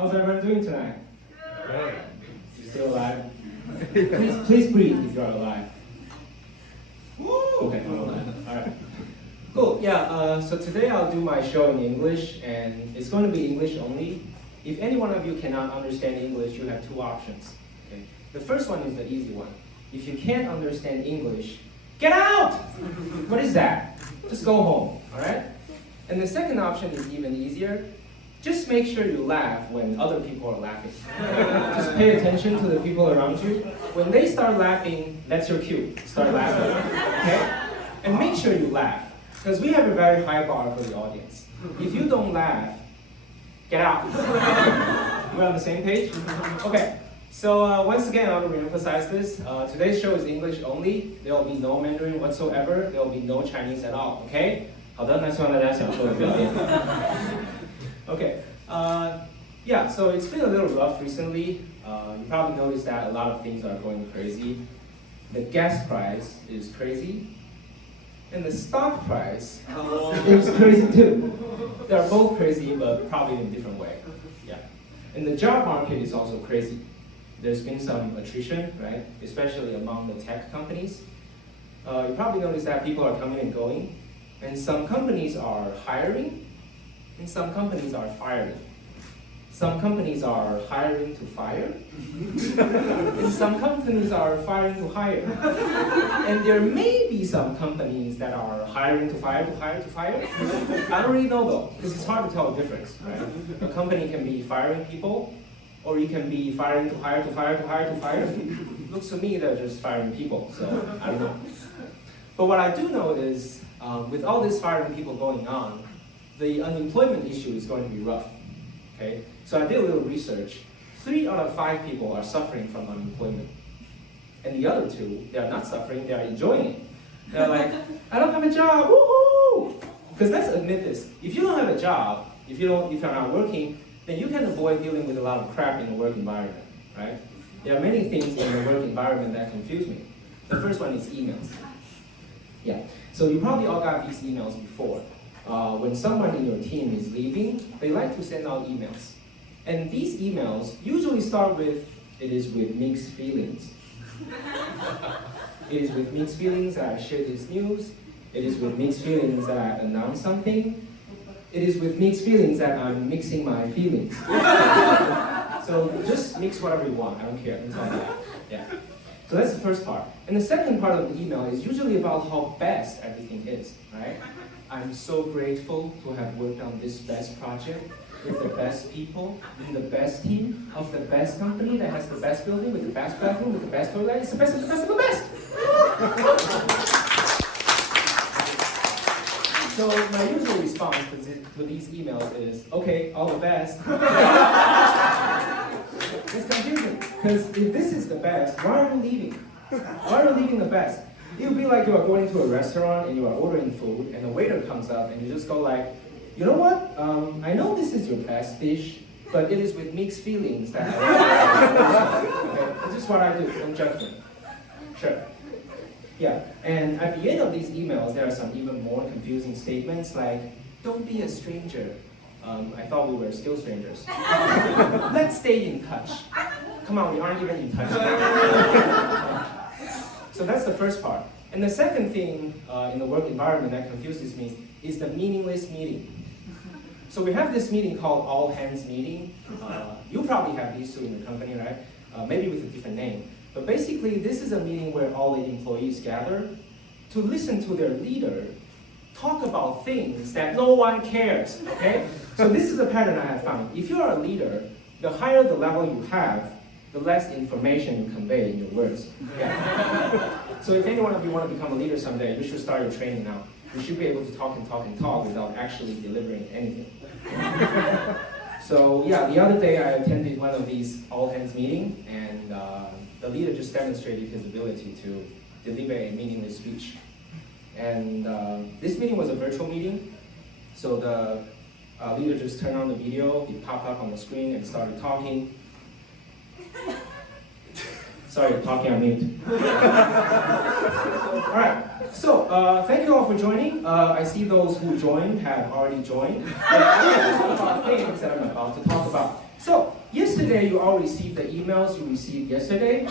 How's everyone doing tonight? Great. You still alive? Please breathe if you're alive. Okay, I'm alive. All right. Cool. Yeah. So today I'll do my show in English, and it's going to be English only. If any one of you cannot understand English, you have two options. Okay. The first one is the easy one. If you can't understand English, get out! What is that? Just go home. All right. And the second option is even easier. Just make sure you laugh when other people are laughing. Just pay attention to the people around you. When they start laughing, that's your cue. Start laughing, okay? And make sure you laugh, because we have a very high bar for the audience. If you don't laugh, get out. We're on the same page? Okay, so once again, I want to reemphasize this. Today's show is English only. There will be no Mandarin whatsoever. There will be no Chinese at all, okay? 好的，那希望大家享受表演。Okay, yeah, so it's been a little rough recently. You probably noticed that a lot of things are going crazy. The gas price is crazy, and the stock price is crazy too. They're both crazy, but probably in a different way. Yeah, and the job market is also crazy. There's been some attrition, right? Especially among the tech companies. You probably noticed that people are coming and going, and some companies are hiring. And some companies are firing. Some companies are hiring to fire. And some companies are firing to hire. And there may be some companies that are hiring to fire, to hire, to fire. I don't really know though, because it's hard to tell the difference, right? A company can be firing people, or you can be firing to hire, to fire, to hire, to fire. Looks to me they're just firing people, so I don't know. But what I do know is, with all this firing people going on, the unemployment issue is going to be rough, okay? So I did a little research. 3 out of 5 people are suffering from unemployment. And the other 2, they are not suffering, they are enjoying it. They're like, I don't have a job, woohoo! Because let's admit this, if you don't have a job, if you're not working, then you can avoid dealing with a lot of crap in the work environment, right? There are many things in the work environment that confuse me. The first one is emails. Yeah, so you probably all got these emails before. When someone in your team is leaving, they like to send out emails. And these emails usually start with, it is with mixed feelings. It is with mixed feelings that I share this news. It is with mixed feelings that I announce something. It is with mixed feelings that I'm mixing my feelings. So just mix whatever you want, I don't care, it's all that. Yeah. So that's the first part. And the second part of the email is usually about how best everything is, right? I'm so grateful to have worked on this best project with the best people, in the best team of the best company that has the best building with the best bathroom, with the best toilet. It's the best of the best of the best. So my usual response to these emails is, okay, all the best. It's confusing, because if this is the best, why are you leaving? Why are you leaving the best? It would be like you are going to a restaurant and you are ordering food and the waiter comes up and you just go like, you know what, I know this is your best dish, but it is with mixed feelings that I okay, this is what I do, no judgment. Sure. Yeah, and at the end of these emails, there are some even more confusing statements like, don't be a stranger. I thought we were still strangers. Let's stay in touch. Come on, we aren't even in touch now. So that's the first part. And the second thing in the work environment that confuses me is the meaningless meeting. So we have this meeting called all hands meeting. You probably have these two in the company, right? Maybe with a different name. But basically, this is a meeting where all the employees gather to listen to their leader talk about things that no one cares, okay? So this is a pattern I have found. If you are a leader, the higher the level you have, the less information you convey in your words. Yeah. So if any one of you want to become a leader someday, you should start your training now. You should be able to talk and talk and talk without actually delivering anything. So yeah, the other day I attended one of these all-hands meetings, and the leader just demonstrated his ability to deliver a meaningless speech. And this meeting was a virtual meeting, so the leader just turned on the video, it popped up on the screen and started talking. Sorry, I'm talking on mute. All right, so thank you all for joining. I see those who joined have already joined. These are things that I'm about to talk about. So Yesterday, you all received the emails you received yesterday.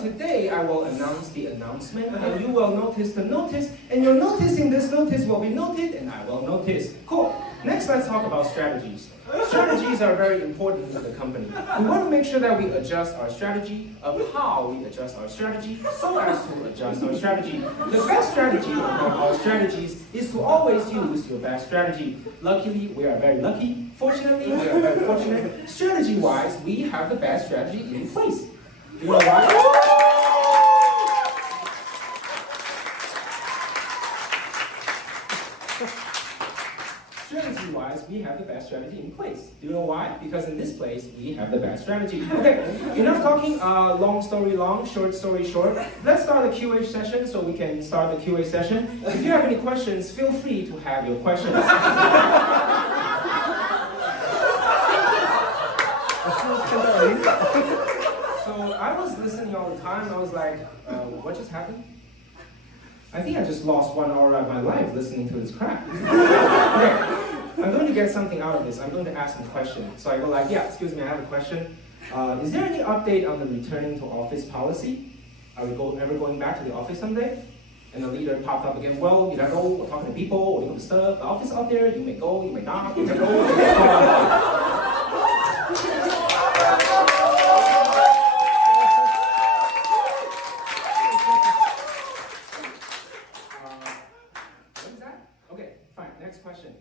Today, I will announce the announcement, and you will notice the notice, and you're noticing this notice will be noted, and I will notice. Cool. Next, let's talk about strategies. Strategies are very important to the company. We want to make sure that we adjust our strategy of how we adjust our strategy so as to adjust our strategy. The best strategy among our strategies is to always use your best strategy. Luckily, we are very lucky. Fortunately, we are very fortunate. Strategy-wise, we have the best strategy in place. You know why? Strategy-wise, we have the best strategy in place. Do you know why? Because in this place, we have the best strategy. Okay, enough talking. Long story long, short story short. Let's start the QA session so we can start the QA session. If you have any questions, feel free to have your questions. So I was listening all the time. I was like, what just happened? I think I just lost 1 hour of my life listening to this crap. Okay, I'm going to get something out of this. I'm going to ask some questions. So I go like, yeah, excuse me, I have a question. Is there any update on the returning to office policy? Are we ever going back to the office someday? And the leader popped up again, well, you don't know, we're talking to people, we're doing stuff. The office out there, you may go, you may not, you may go, you may go. Next question.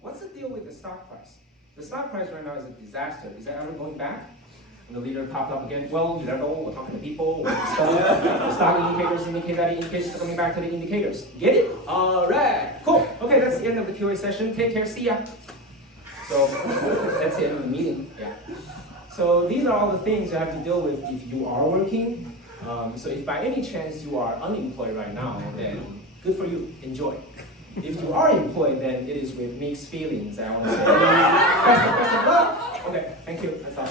What's the deal with the stock price? The stock price right now is a disaster. Is that ever going back? And the leader popped up again. Well, you don't know. We're talking to people. We're the stock indicators indicate that the indicators are coming back to the indicators. Get it? All right. Cool. Okay, that's the end of the QA session. Take care. See ya. So that's the end of the meeting. Yeah. So these are all the things you have to deal with if you are working. So if by any chance you are unemployed right now, then good for you. Enjoy. If you are employed, then it is with mixed feelings. I want to say, best of luck. Okay, thank you. That's all.